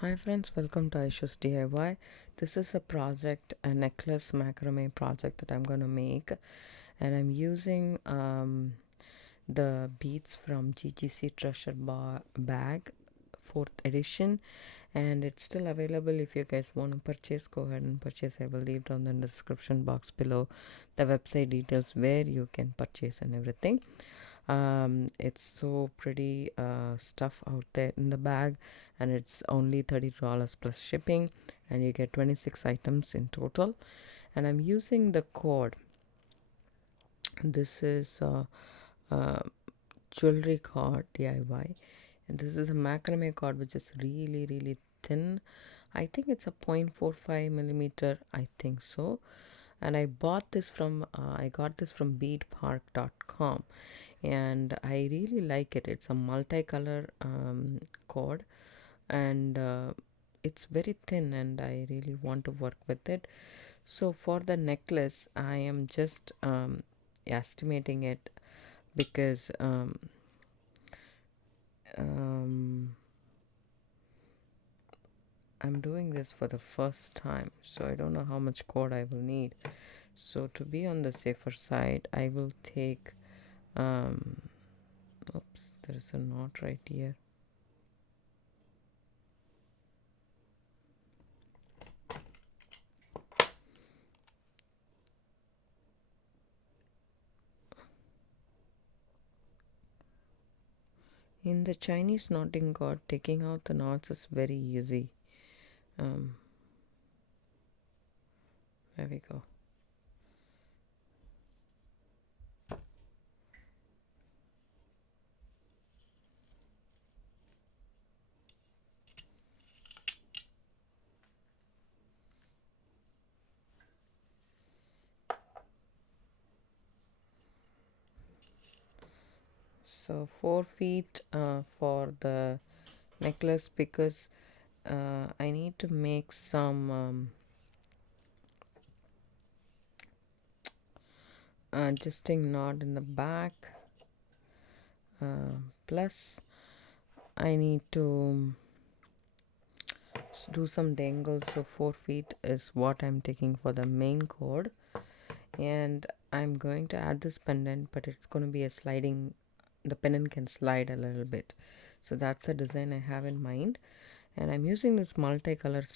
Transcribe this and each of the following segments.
Hi friends, welcome to Aishusdiy. This is a necklace macrame project that I'm going to make, and I'm using the beads from GGC bag 4th edition, and it's still available. If you guys want to purchase, go ahead and purchase. I will leave down in the description box below the website details where you can purchase and everything. It's so pretty stuff out there in the bag, and it's only $30 plus shipping, and you get 26 items in total. And I'm using the cord. This is uh, jewelry cord DIY, and this is a macrame cord which is really thin. I think it's a 0.45 millimeter, I think so. And I got this from beadpark.com, and I really like it. It's a multicolor cord, and it's very thin, and I really want to work with it. So for the necklace, I am just estimating it because I'm doing this for the first time, so I don't know how much cord I will need. So to be on the safer side, I will take oops, there is a knot right here. In the Chinese knotting cord, taking out the knots is very easy. There we go. So 4 feet for the necklace, because I need to make some adjusting knot in the back, plus I need to do some dangles. So 4 feet is what I'm taking for the main cord, and I'm going to add this pendant, but it's going to be a sliding. The pendant can slide a little bit, so that's the design I have in mind. And I'm using this multicolor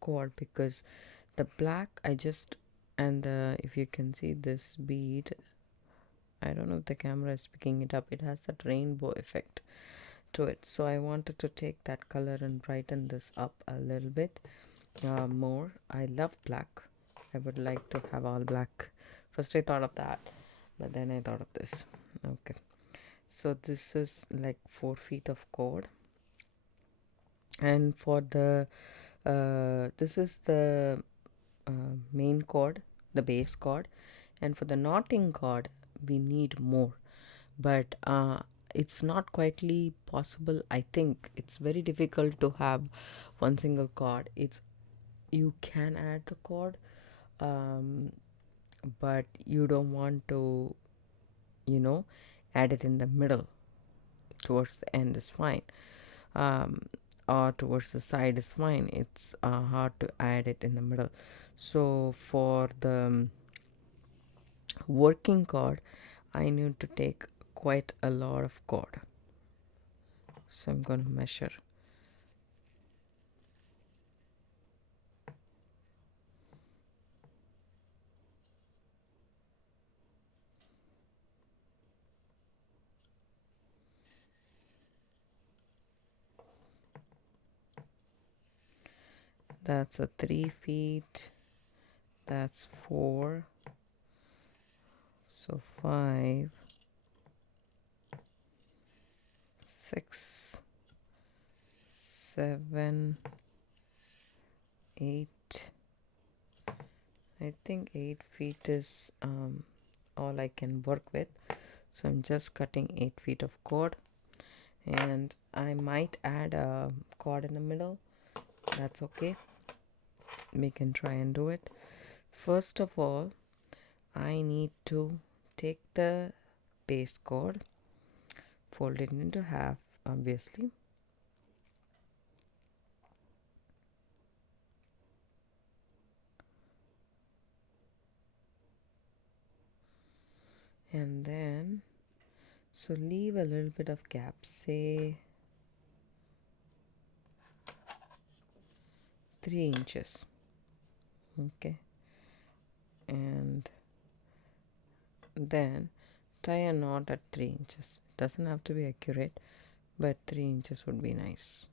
cord because the black if you can see this bead, I don't know if the camera is picking it up, it has that rainbow effect to it. So I wanted to take that color and brighten this up a little bit more. I love black. I would like to have all black. First I thought of that, but then I thought of this. Okay, so this is like 4 feet of cord, and for the this is the main cord, the base cord, and for the knotting cord we need more, but it's not quietly possible. I think it's very difficult to have one single cord. You can add the cord, but you don't want to add it in the middle. Towards the end is fine, or towards the side is fine. It's hard to add it in the middle. So for the working cord, I need to take quite a lot of cord. So I'm going to measure. That's a 3 feet. That's 4. So 5, 6, 7, 8. I think 8 feet is all I can work with. So I'm just cutting 8 feet of cord, and I might add a cord in the middle. That's okay. We can try and do it. First of all, I need to take the base cord, fold it into half, obviously, And then so leave a little bit of gap, say 3 inches. Okay, and then tie a knot at 3 inches. It doesn't have to be accurate, but 3 inches would be nice.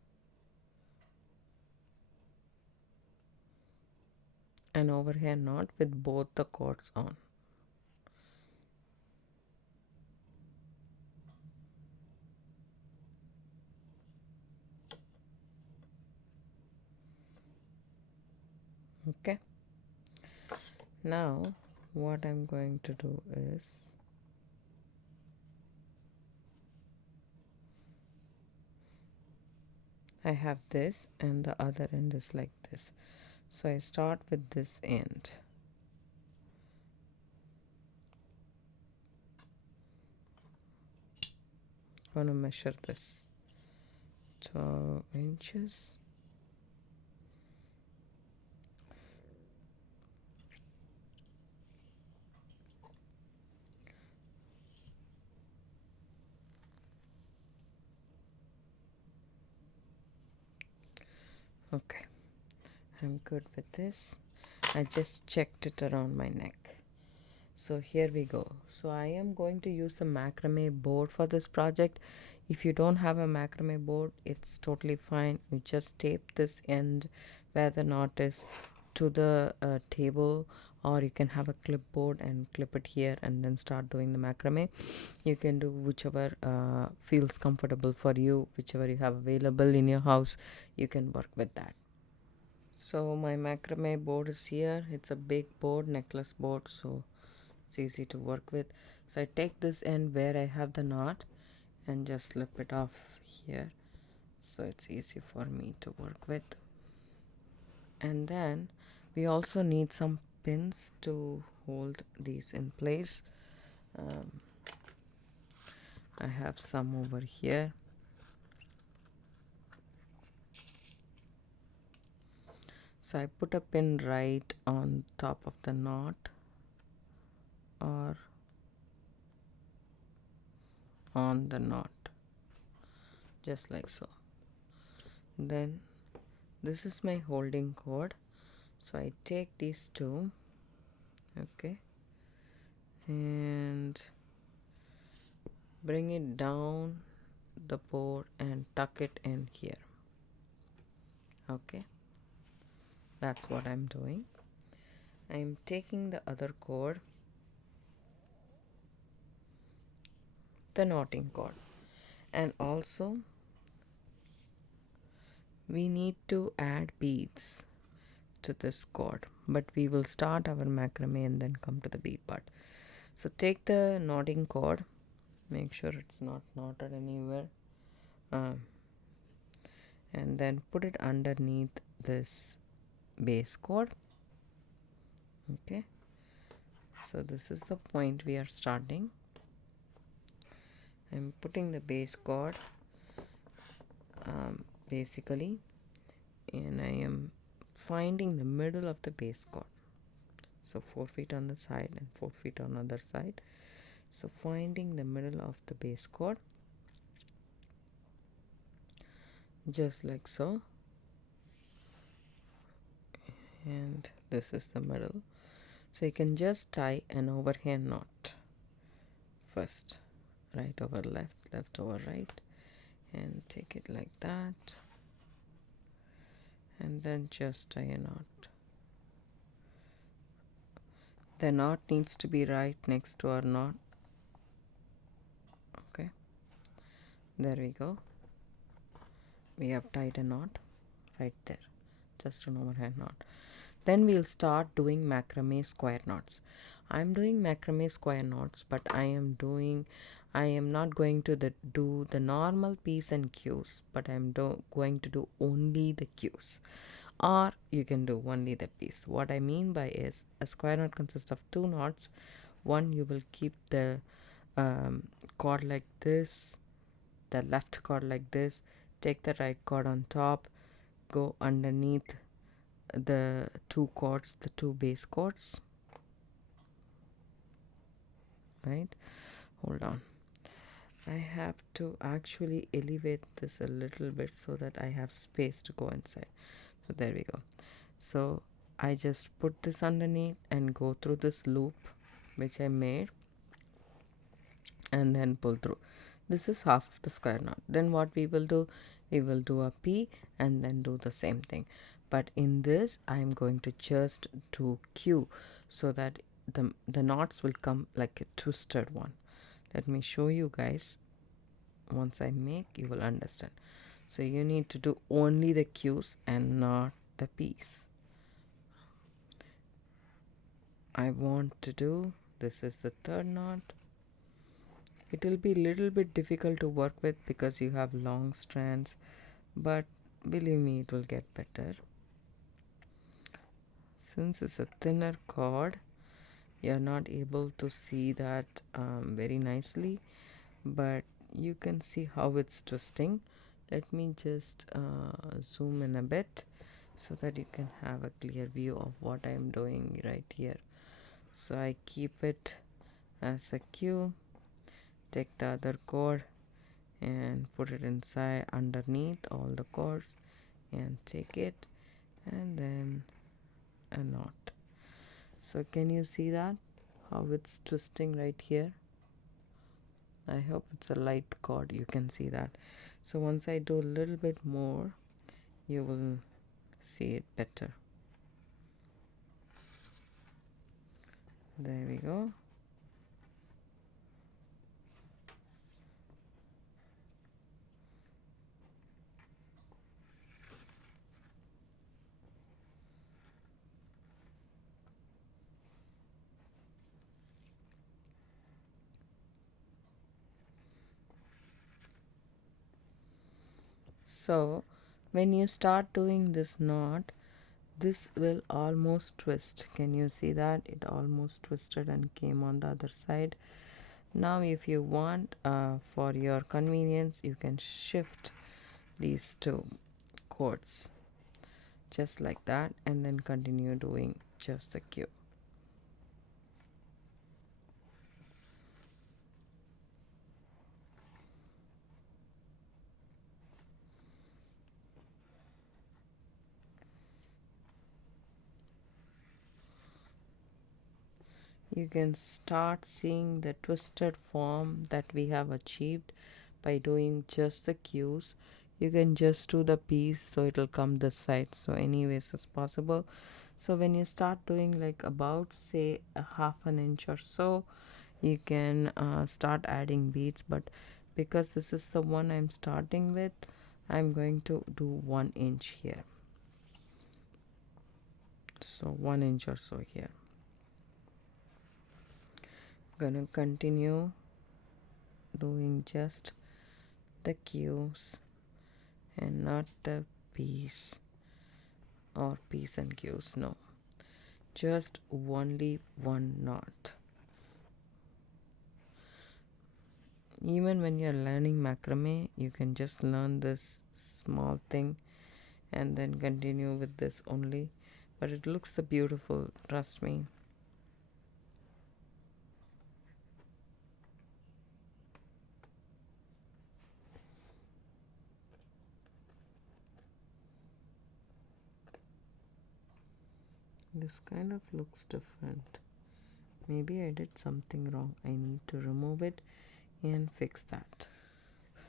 An overhand knot with both the cords on. Okay, now what I'm going to do is I have this and the other end is like this. So I start with this end. I'm going to measure this 12 inches. Okay, I'm good with this. I just checked it around my neck. So here we go. So I am going to use the macrame board for this project. If you don't have a macrame board, it's totally fine. You just tape this end where the knot is to the table, or you can have a clipboard and clip it here and then start doing the macrame. You can do whichever feels comfortable for you, whichever you have available in your house, you can work with that. So my macrame board is here. It's a big board, necklace board, so it's easy to work with. So I take this end where I have the knot and just slip it off here, so it's easy for me to work with. And then we also need some pins to hold these in place. I have some over here. So I put a pin right on top of the knot or on the knot, just like so. Then this is my holding cord, so I take these two, okay, and bring it down the board and tuck it in here. Okay, that's what I'm doing. I'm taking the other cord, the knotting cord, and also we need to add beads to this cord, but we will start our macrame and then come to the bead part. So take the knotting cord, make sure it's not knotted anywhere, and then put it underneath this base cord. Okay, so this is the point we are starting. I'm putting the base cord basically, and I am finding the middle of the base cord. So 4 feet on the side and 4 feet on the other side. So finding the middle of the base cord, just like so, and this is the middle. So you can just tie an overhand knot first, right over left, left over right, and take it like that, and then just tie a knot. The knot needs to be right next to our knot. Okay, there we go. We have tied a knot right there, just an overhand knot. Then we'll start doing macrame square knots. I'm doing macrame square knots, but I am not going to do the normal P's and Q's, but I'm going to do only the Q's, or you can do only the P's. What I mean by is a square knot consists of 2 knots. One, you will keep the cord like this, the left cord like this, take the right cord on top, go underneath the 2 cords, the 2 base cords. right? Hold on. I have to actually elevate this a little bit so that I have space to go inside. So there we go. So I just put this underneath and go through this loop which I made and then pull through. This is half of the square knot. Then what we will do, we will do a P and then do the same thing. But in this I am going to just do Q so that the knots will come like a twisted one. Let me show you guys. Once I make, you will understand. So you need to do only the Q's and not the P's. I want to do, this is the third knot. It will be a little bit difficult to work with because you have long strands, but believe me, it will get better. Since it's a thinner cord, you're not able to see that very nicely, but you can see how it's twisting. Let me just zoom in a bit so that you can have a clear view of what I am doing right here. So I keep it as a Q, take the other cord and put it inside underneath all the cords and take it, and then a knot. So can you see that how it's twisting right here? I hope it's a light cord, you can see that. So once I do a little bit more, you will see it better. There we go. So when you start doing this knot, this will almost twist. Can you see that? It almost twisted and came on the other side. Now if you want, for your convenience, you can shift these two cords just like that and then continue doing just the Q. You can start seeing the twisted form that we have achieved by doing just the Q's. You can just do the P's so it will come this side. So anyways it's possible. So when you start doing like about say a half an inch or so, you can start adding beads, but because this is the one I'm starting with, I'm going to do 1 inch here. So 1 inch or so here. Gonna continue doing just the Q's and not the P's or P's and Q's, no, just only one knot. Even when you're learning macrame, you can just learn this small thing and then continue with this only, but it looks so beautiful, trust me. This kind of looks different. Maybe I did something wrong. I need to remove it and fix that.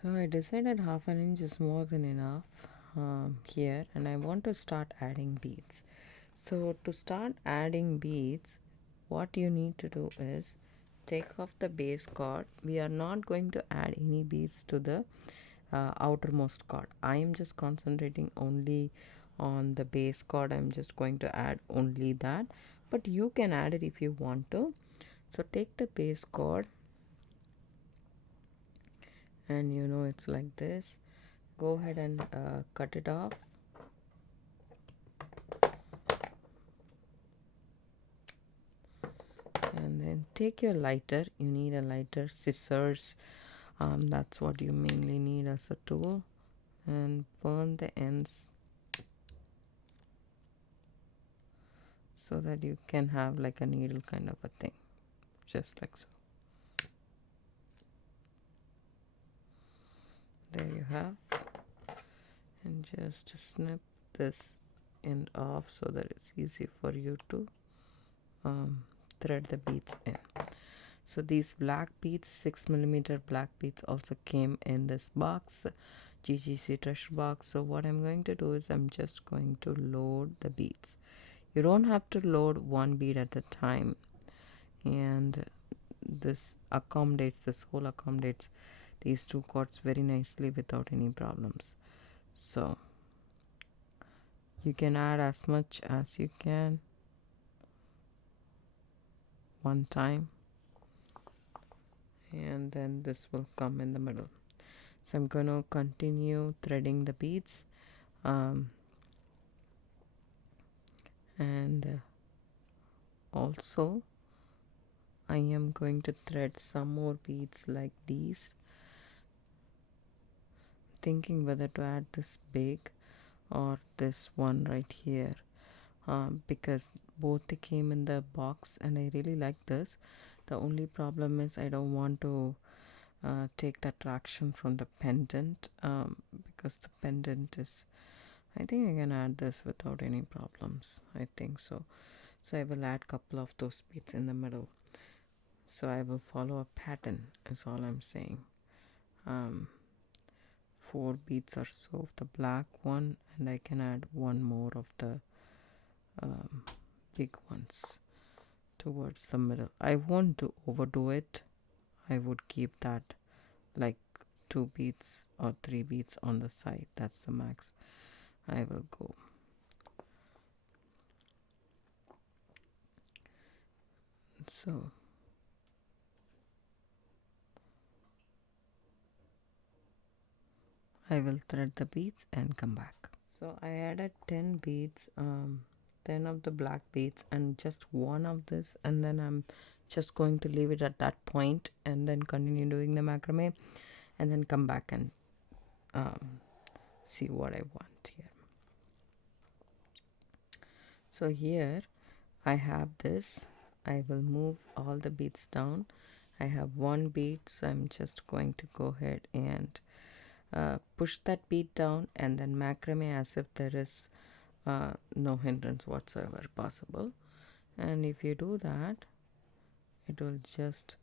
So I decided half an inch is more than enough here, and I want to start adding beads. So to start adding beads, what you need to do is take off the base cord. We are not going to add any beads to the outermost cord. I am just concentrating only on the base cord. I'm just going to add only that, but you can add it if you want to. So take the base cord and you know it's like this. Go ahead and cut it off. And then take your lighter. You need a lighter, scissors, that's what you mainly need as a tool, and burn the ends so that you can have like a needle kind of a thing, just like so. there you have. And just snip this end off so that it's easy for you to thread the beads in. So these black beads, 6mm black beads, also came in this box, GGC treasure box. So what I'm going to do is I'm just going to load the beads. You don't have to load one bead at a time, and this hole accommodates these two cords very nicely without any problems. So you can add as much as you can one time, and then this will come in the middle. So I'm going to continue threading the beads, and also I am going to thread some more beads like these, thinking whether to add this big or this one right here, because both they came in the box and I really like this. The only problem is I don't want to take the traction from the pendant, because the pendant is, I think I can add this without any problems. I think so. So I will add couple of those beads in the middle. So I will follow a pattern is all I'm saying. 4 beads or so of the black one, and I can add one more of the big ones towards the middle. I won't overdo it. I would keep that like 2 beads or 3 beads on the side. That's the max I will go. So I will thread the beads and come back. So I added 10 beads, 10 of the black beads and just one of this, and then I'm just going to leave it at that point and then continue doing the macrame and then come back and see what I want here. So here I have this. I will move all the beads down. I have one bead, so I'm just going to go ahead and push that bead down and then macrame as if there is no hindrance whatsoever possible. And if you do that, it will just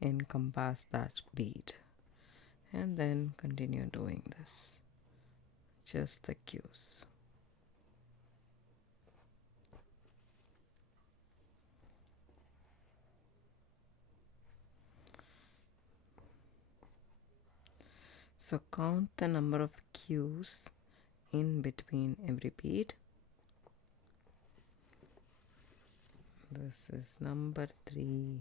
encompass that bead, and then continue doing this, just the cues. So count the number of cues in between every bead. This is number 3.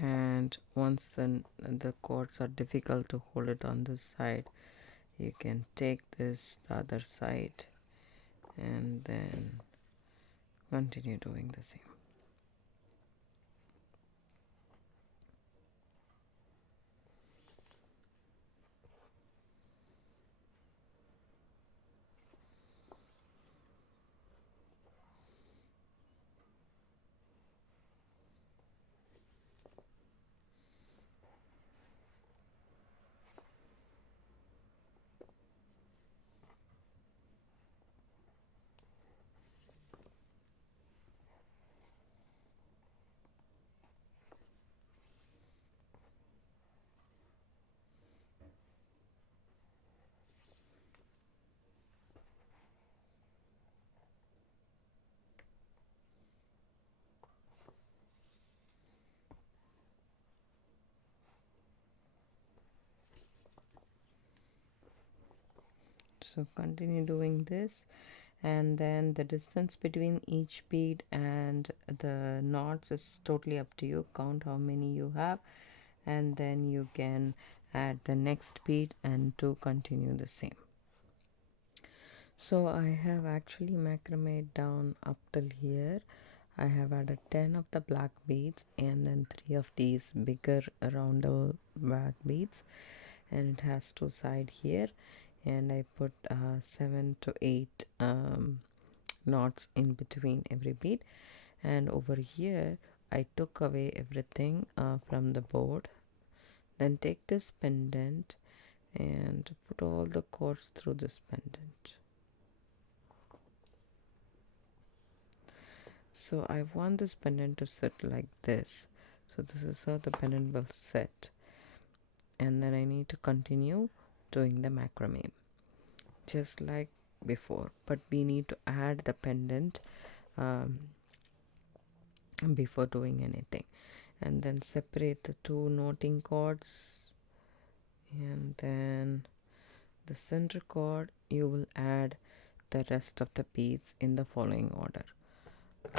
And once the cords are difficult to hold it on this side, you can take this the other side and then continue doing the same. So continue doing this, and then the distance between each bead and the knots is totally up to you. Count how many you have, and then you can add the next bead and to continue the same. So I have actually macrame down up till here. I have added 10 of the black beads and then 3 of these bigger rounder black beads, and it has two side here, and I put 7 to 8 knots in between every bead. And over here I took away everything from the board. Then take this pendant and put all the cords through this pendant. So I want this pendant to sit like this. So this is how the pendant will sit. And then I need to continue doing the macrame just like before, but we need to add the pendant before doing anything. And then separate the two knotting cords, and then the center cord you will add the rest of the beads in the following order,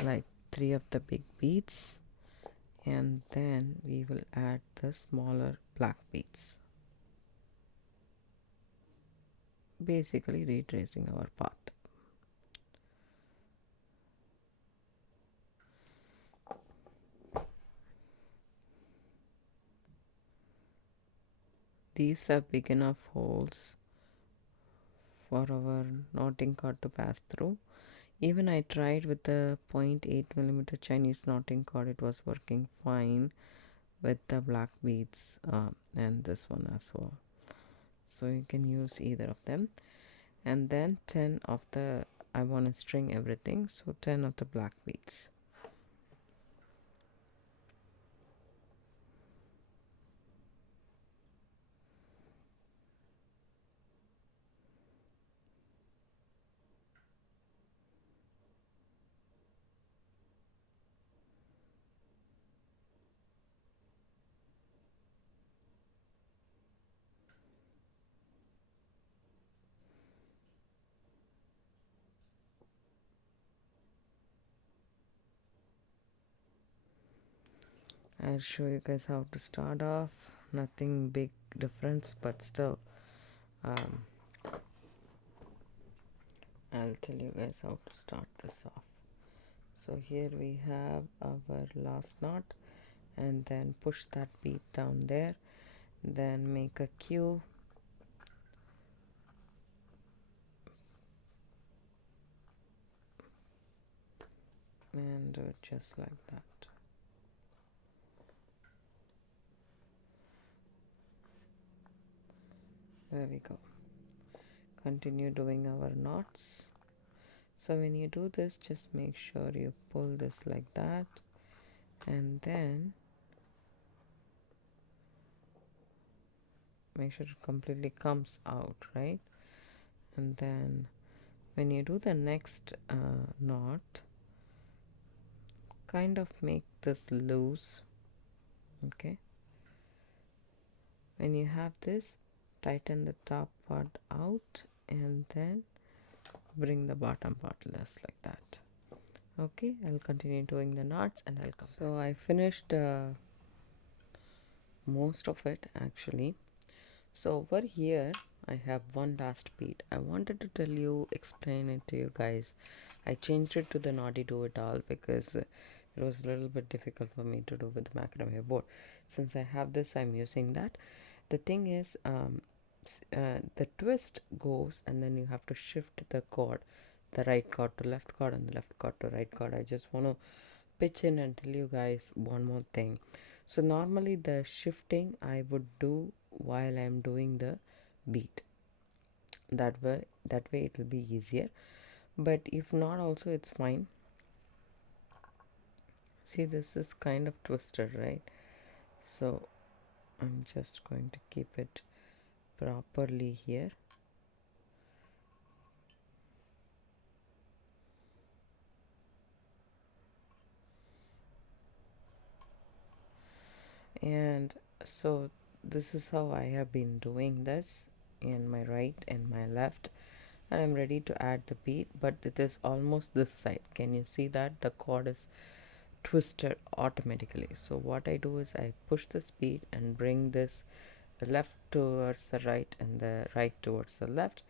like 3 of the big beads, and then we will add the smaller black beads, basically retracing our path. These are big enough holes for our knotting cord to pass through. Even I tried with the 0.8mm Chinese knotting cord, it was working fine with the black beads and this one as well. So you can use either of them. And then 10 of the, I want to string everything, so 10 of the black beads. I'll show you guys how to start off. Nothing big difference, but still I'll tell you guys how to start this off. So here we have our last knot, and then push that bead down there, then make a Q, and do it just like that. There we go. Continue doing our knots. So when you do this, just make sure you pull this like that, and then make sure it completely comes out, right? And then when you do the next knot, kind of make this loose. Okay, when you have this, tighten the top part out and then bring the bottom part less like that. Okay, I'll continue doing the knots and I'll come. So I finished most of it actually. So over here I have one last bead. I wanted to explain it to you guys. I changed it to the naughty do it all because it was a little bit difficult for me to do with the macrame board. Since I have this, I'm using that. The thing is, the twist goes and then you have to shift the cord, the right cord to left cord and the left cord to right cord. I just want to pitch in and tell you guys one more thing. So normally the shifting I would do while I'm doing the beat. That way it will be easier. But if not also, it's fine. See, this is kind of twisted, right? So I'm just going to keep it properly here. And so this is how I have been doing this in my right and my left, and I'm ready to add the bead, but it is almost this side. Can you see that the cord is twisted automatically? So what I do is I push this bead and bring this left towards the right and the right towards the left,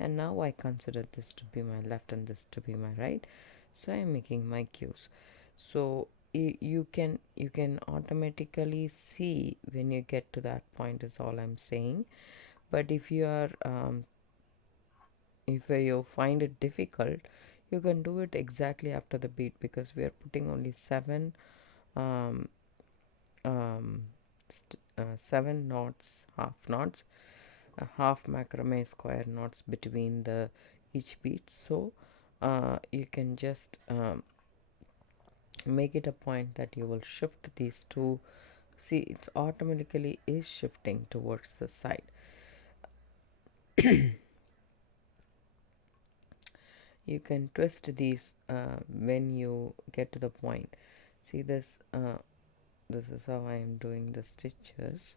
and now I consider this to be my left and this to be my right, so I'm making my cues. So you can automatically see when you get to that point is all I'm saying. But if you find it difficult, you can do it exactly after the beat, because we are putting only um, um, 7 knots, half knots, half macrame square knots between the each beat. So you can just make it a point that you will shift these two. See, it's automatically is shifting towards the side. You can twist these when you get to the point. See this, this is how I am doing the stitches,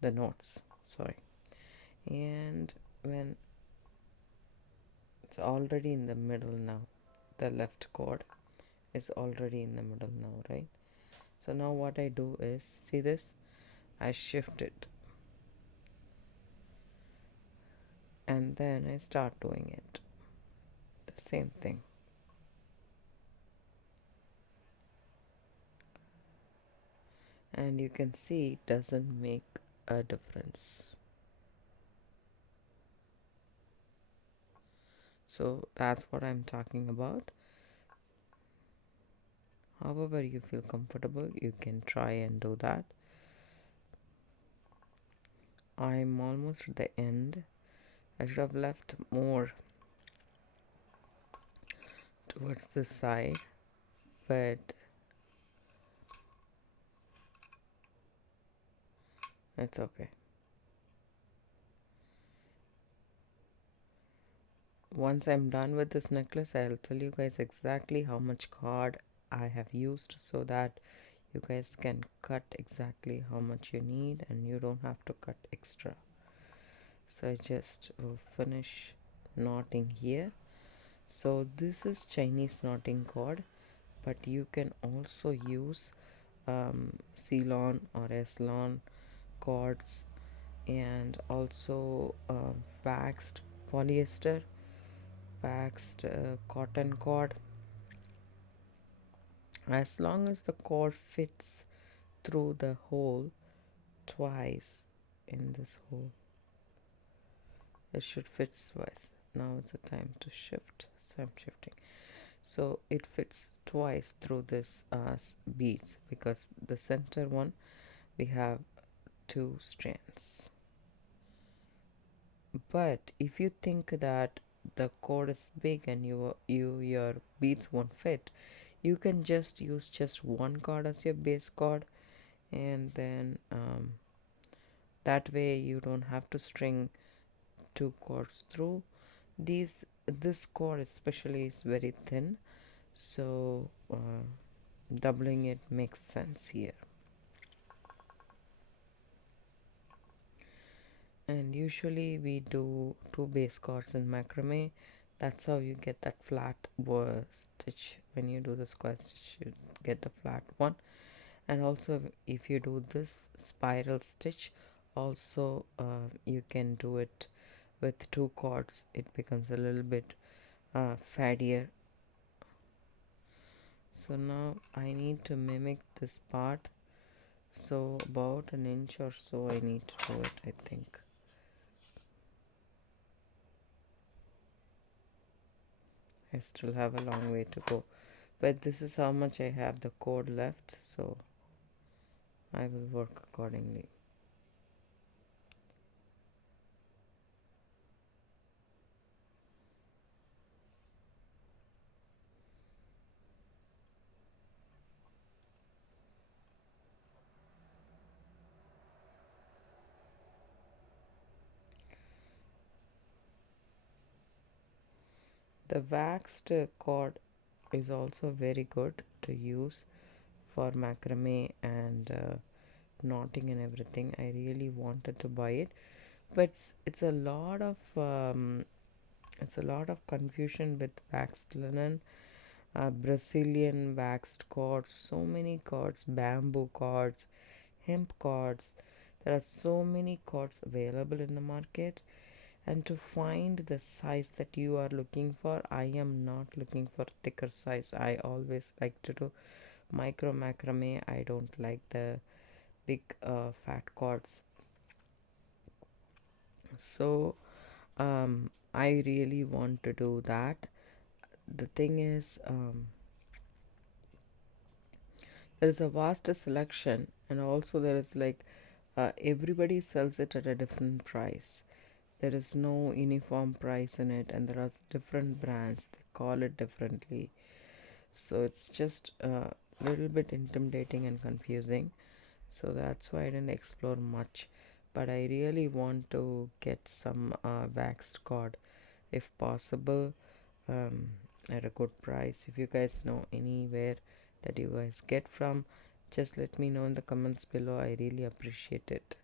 the knots, sorry. And when it's already in the middle now, the left cord is already in the middle now, right? So now what I do is, see this, I shift it and then I start doing it, the same thing. And you can see it doesn't make a difference. So that's what I'm talking about. However you feel comfortable, you can try and do that. I'm almost at the end. I should have left more towards this side, but it's okay. Once I'm done with this necklace, I'll tell you guys exactly how much cord I have used, so that you guys can cut exactly how much you need and you don't have to cut extra. So I just will finish knotting here. So this is Chinese knotting cord, but you can also use Ceylon or Eslon cords, and also waxed polyester, waxed cotton cord. As long as the cord fits through the hole twice in this hole, it should fit twice. Now it's a time to shift, so I'm shifting. So it fits twice through this beads, because the center one we have 2 strands. But if you think that the cord is big and your beads won't fit, you can just use just one cord as your base cord, and then that way you don't have to string 2 cords through. This cord especially is very thin, so doubling it makes sense here. And usually we do 2 base cords in macrame. That's how you get that flat stitch. When you do the square stitch, you get the flat one. And also if you do this spiral stitch, also you can do it with 2 cords. It becomes a little bit fattier. So now I need to mimic this part, so about an inch or so I need to do it, I think. I still have a long way to go, but this is how much I have the cord left, so I will work accordingly. The waxed cord is also very good to use for macrame and knotting and everything. I really wanted to buy it, but it's a lot of confusion with waxed linen, Brazilian waxed cords, so many cords, bamboo cords, hemp cords. There are so many cords available in the market, And to find the size that you are looking for, I am not looking for thicker size. I always like to do micro macrame. I don't like the big fat cords. So I really want to do that. The thing is, there is a vast selection, and also there is like everybody sells it at a different price. There is no uniform price in it, and there are different brands, they call it differently. So it's just a little bit intimidating and confusing. So that's why I didn't explore much. But I really want to get some waxed cord if possible, at a good price. If you guys know anywhere that you guys get from, just let me know in the comments below. I really appreciate it.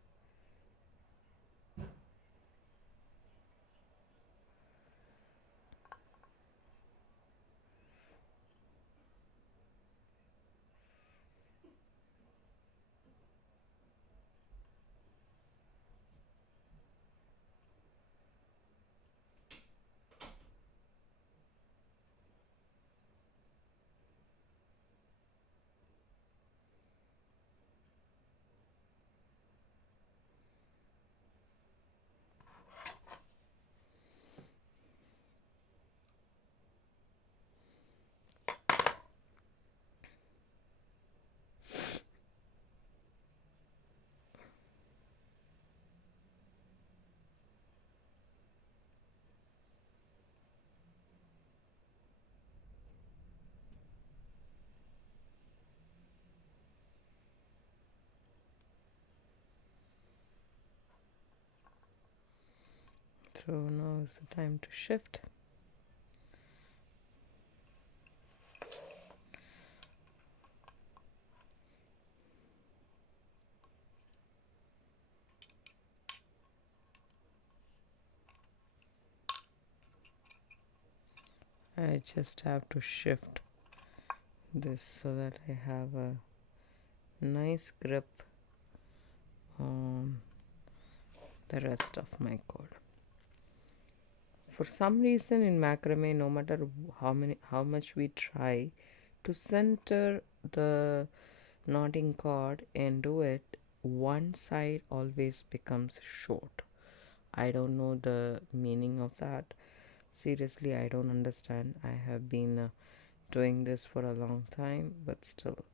So now is the time to shift. I just have to shift this so that I have a nice grip on the rest of my cord. For some reason in macrame, no matter how much we try to center the knotting cord and do it, one side always becomes short. I don't know the meaning of that. Seriously, I don't understand. I have been doing this for a long time, but still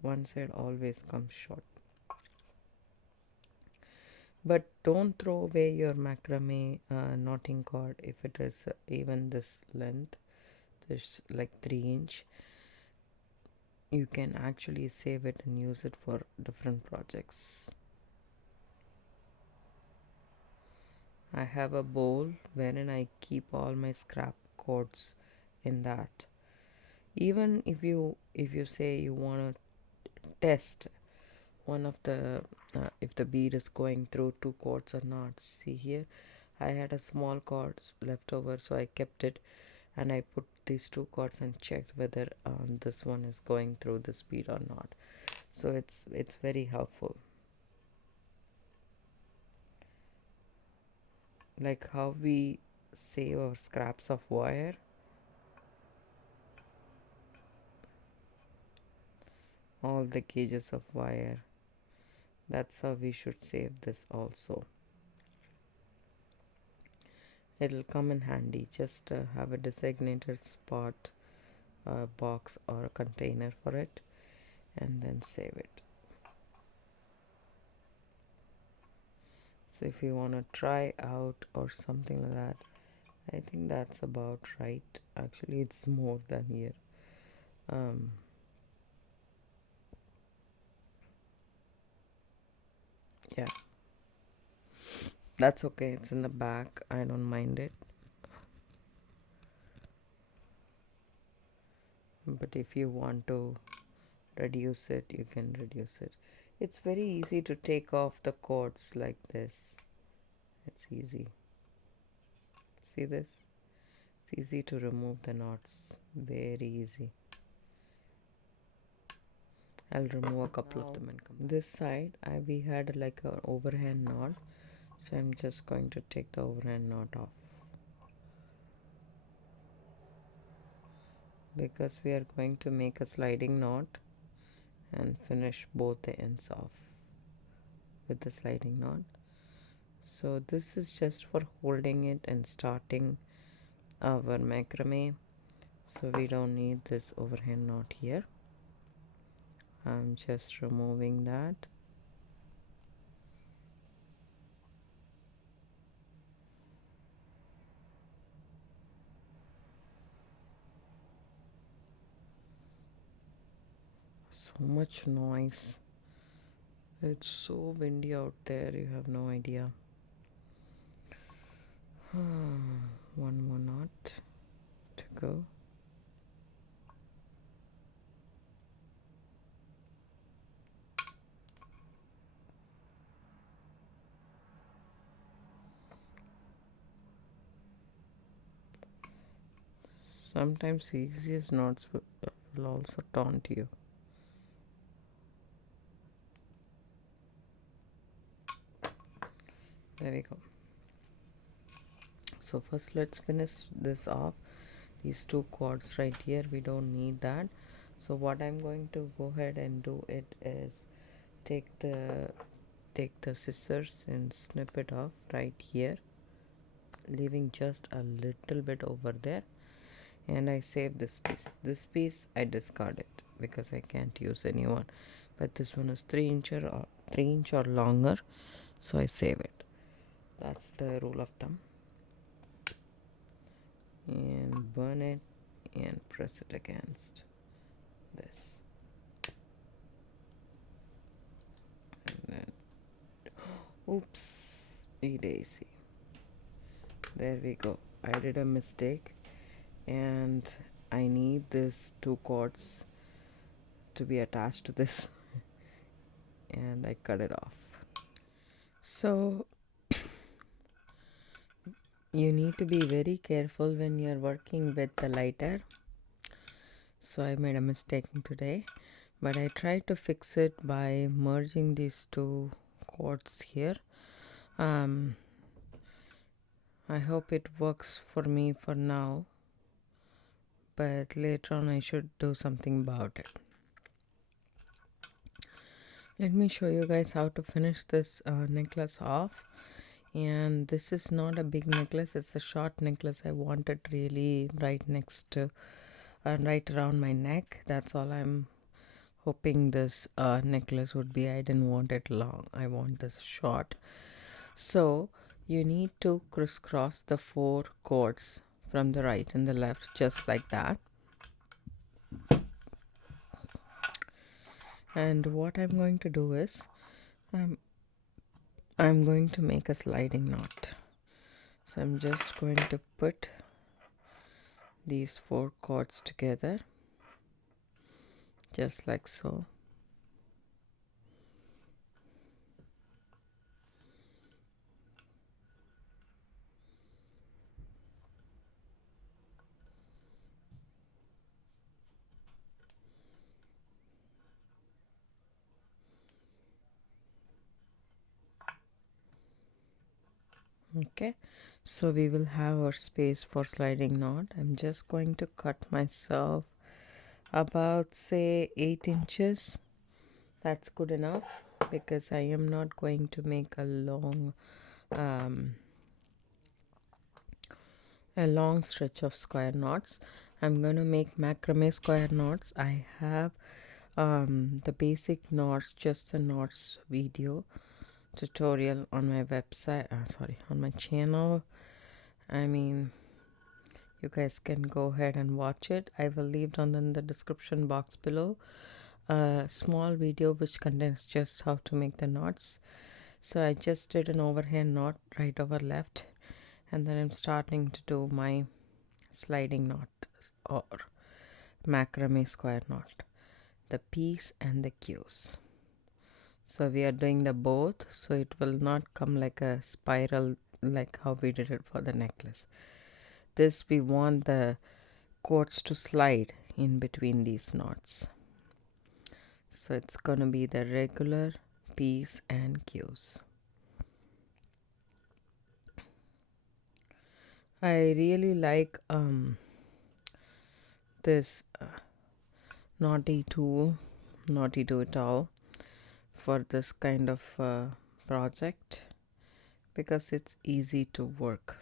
one side always comes short. But don't throw away your macrame knotting cord if it is even this length, this like 3 inch. You can actually save it and use it for different projects. I have a bowl wherein I keep all my scrap cords in that. Even if you say you want to test one of the if the bead is going through 2 cords or not, see here I had a small cord left over, so I kept it and I put these 2 cords and checked whether this one is going through this bead or not. So it's very helpful. Like how we save our scraps of wire, all the gauges of wire, that's how we should save this also. It'll come in handy. Just have a designated spot, a box or a container for it, and then save it. So if you want to try out or something like that, I think that's about right. Actually, it's more than here. Yeah, that's okay. It's in the back. I don't mind it. But if you want to reduce it, you can reduce it. It's very easy to take off the cords like this. It's easy. See this? It's easy to remove the knots. Very easy. I'll remove a couple of them and come. This side, we had like an overhand knot. So I'm just going to take the overhand knot off, because we are going to make a sliding knot and finish both the ends off with the sliding knot. So this is just for holding it and starting our macrame, so we don't need this overhand knot here. I'm just removing that. So much noise. It's so windy out there, you have no idea. One more knot to go. Sometimes easiest knots will also taunt you. There we go. So first let's finish this off. These two cords right here, we don't need that. So what I'm going to go ahead and do it is take the scissors and snip it off right here, leaving just a little bit over there, and I save this piece. This piece I discard it because I can't use anyone, but this one is 3 inch or longer, so I save it. That's the rule of thumb. And burn it and press it against this, and then oops, daisy. There we go. I did a mistake, and I need this two cords to be attached to this and I cut it off. So you need to be very careful when you're working with the lighter. So I made a mistake today, but I tried to fix it by merging these two cords here. I hope it works for me for now, but later on I should do something about it. Let me show you guys how to finish this necklace off. And this is not a big necklace, it's a short necklace. I want it really right next to right around my neck. That's all I'm hoping this necklace would be. I didn't want it long, I want this short. So you need to crisscross the 4 cords from the right and the left, just like that. And what I'm going to do is I'm going to make a sliding knot. So I'm just going to put these 4 cords together, just like so. Okay, so we will have our space for sliding knot. I'm just going to cut myself about, say, 8 inches. That's good enough, because I am not going to make a long stretch of square knots. I'm going to make macrame square knots. I have the basic knots, just the knots video tutorial on my website, on my channel. I mean, you guys can go ahead and watch it. I will leave down in the description box below a small video which contains just how to make the knots. So I just did an overhand knot right over left, and then I'm starting to do my sliding knot or macrame square knot, the P's and the Q's. So we are doing the both, so it will not come like a spiral like how we did it for the necklace. This, we want the cords to slide in between these knots. So it's gonna be the regular P's and Q's. I really like this naughty tool, naughty do it all, for this kind of project because it's easy to work.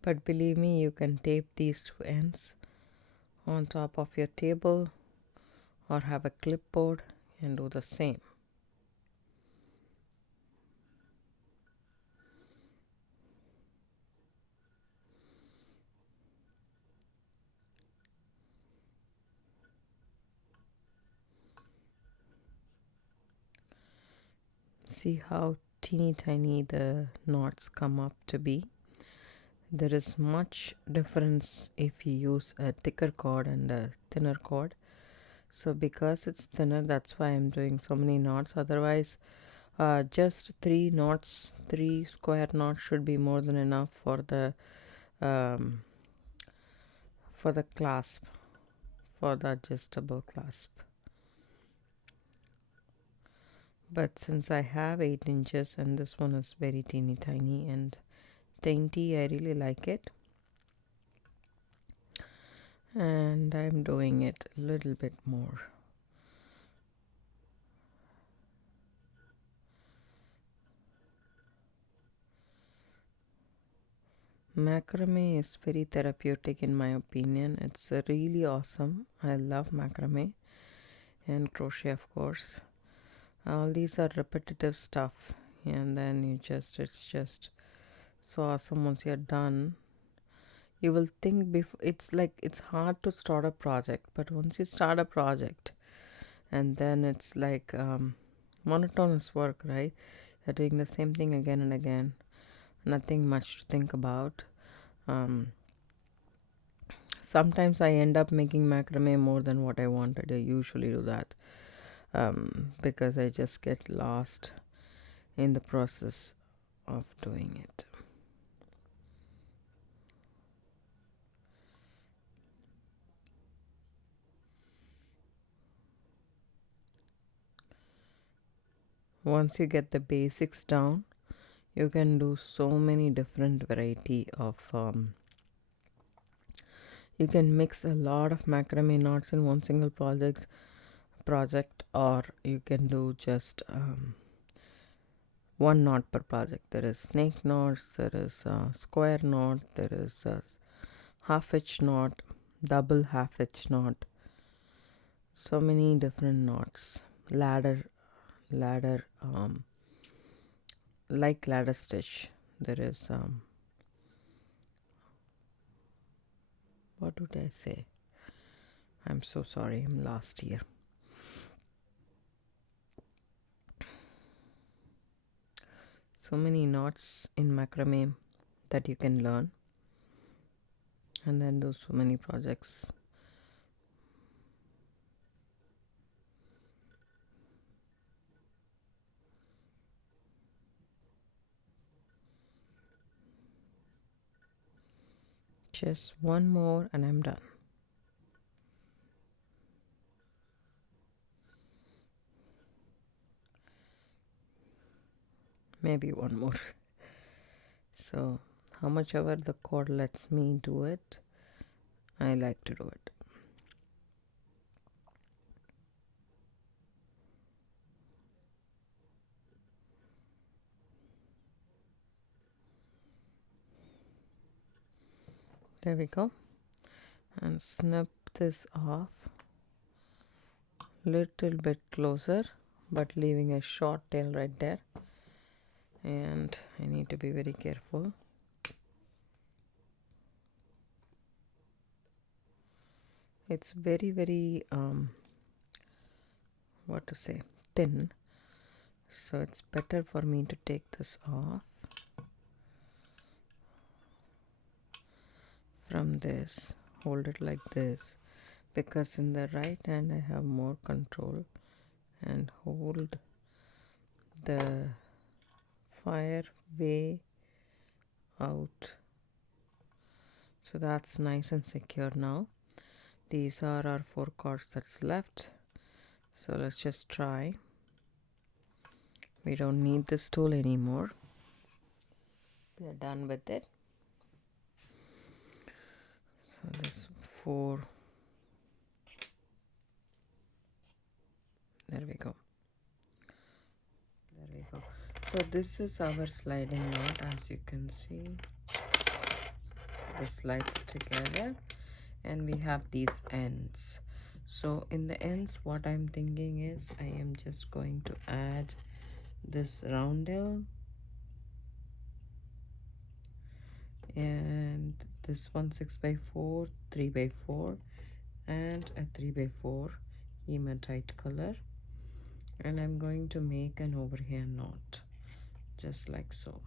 But believe me, you can tape these two ends on top of your table or have a clipboard and do the same. See how teeny tiny the knots come up to be. There is much difference if you use a thicker cord and a thinner cord. So because it's thinner, that's why I'm doing so many knots. Otherwise, just 3 knots, 3 square knots should be more than enough for the clasp, for the adjustable clasp. But since I have 8 inches and this one is very teeny tiny and dainty, I really like it. And I'm doing it a little bit more. Macrame is very therapeutic in my opinion. It's really awesome. I love macrame and crochet, of course. All these are repetitive stuff, and then it's just so awesome. Once you're done, you will think it's like it's hard to start a project, but once you start a project, and then it's like monotonous work, right? You're doing the same thing again and again, nothing much to think about. Sometimes I end up making macrame more than what I wanted. I usually do that because I just get lost in the process of doing it. Once you get the basics down, you can do so many different variety of you can mix a lot of macrame knots in one single project, or you can do just one knot per project. There is snake knots, there is square knot, there is half hitch knot, double half hitch knot, so many different knots. Ladder like ladder stitch. There is what did I say? I'm so sorry, I'm lost here. So many knots in macrame that you can learn and then do so many projects. Just one more and I'm done. Maybe one more. So how much ever the cord lets me do it, I like to do it. There we go. And snip this off little bit closer, but leaving a short tail right there. And I need to be very careful. It's very what to say, thin, so it's better for me to take this off from this, hold it like this, because in the right hand I have more control, and hold the fire way out. So that's nice and secure now. These are our 4 cords that's left. So let's just try. We don't need this tool anymore. we are done with it. So this 4, there we go. So this is our sliding knot. As you can see, this slides together and we have these ends. So in the ends, what I'm thinking is I am just going to add this roundel and this one 6x4, 3x4 and a 3x4 hematite color, and I'm going to make an overhand knot just like so.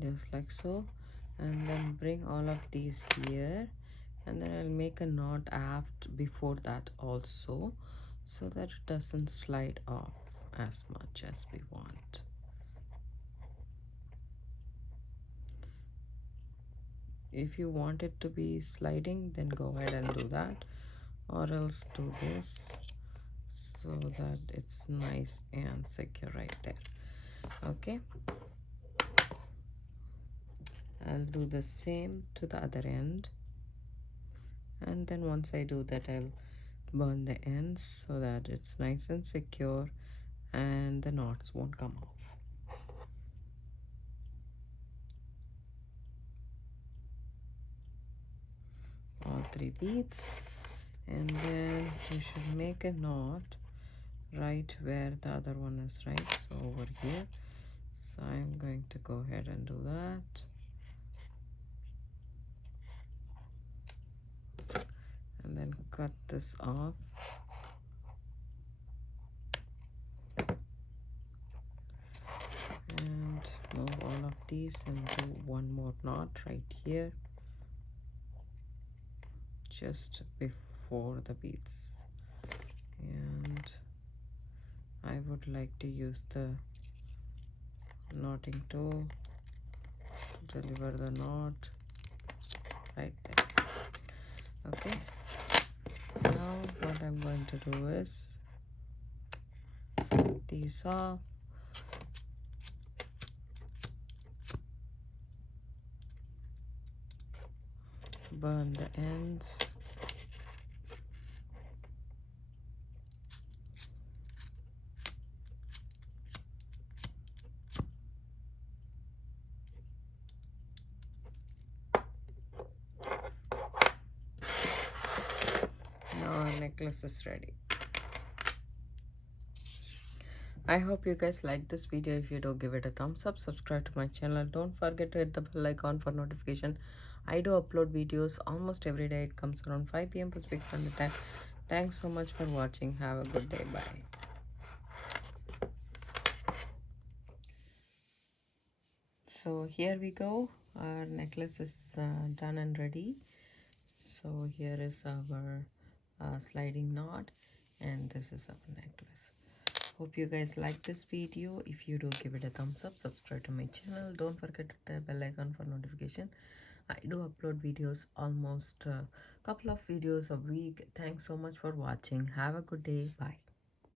Just like so, and then bring all of these here, and then I'll make a knot aft before that also, so that it doesn't slide off as much as we want. If you want it to be sliding, then go ahead and do that, or else do this so that it's nice and secure right there. Okay, I'll do the same to the other end, and then once I do that, I'll burn the ends so that it's nice and secure and the knots won't come off. All 3 beads, and then you should make a knot right where the other one is, right? So over here. So I'm going to go ahead and do that. And then cut this off. And move all of these and do one more knot right here, just before the beads. And I would like to use the knotting tool to deliver the knot right there. Okay, now what I'm going to do is snip these off, burn the ends, now our necklace is ready. I hope you guys like this video. If you do, give it a thumbs up, subscribe to my channel, don't forget to hit the bell icon for notification. I do upload videos almost every day. It comes around 5 p.m. Pacific Standard Time. Thanks so much for watching. Have a good day. Bye. So here we go. Our necklace is done and ready. So here is our sliding knot, and this is our necklace. Hope you guys like this video. If you do, give it a thumbs up, subscribe to my channel, don't forget to hit the bell icon for notification. I do upload videos almost a couple of videos a week. Thanks so much for watching. Have a good day. Bye.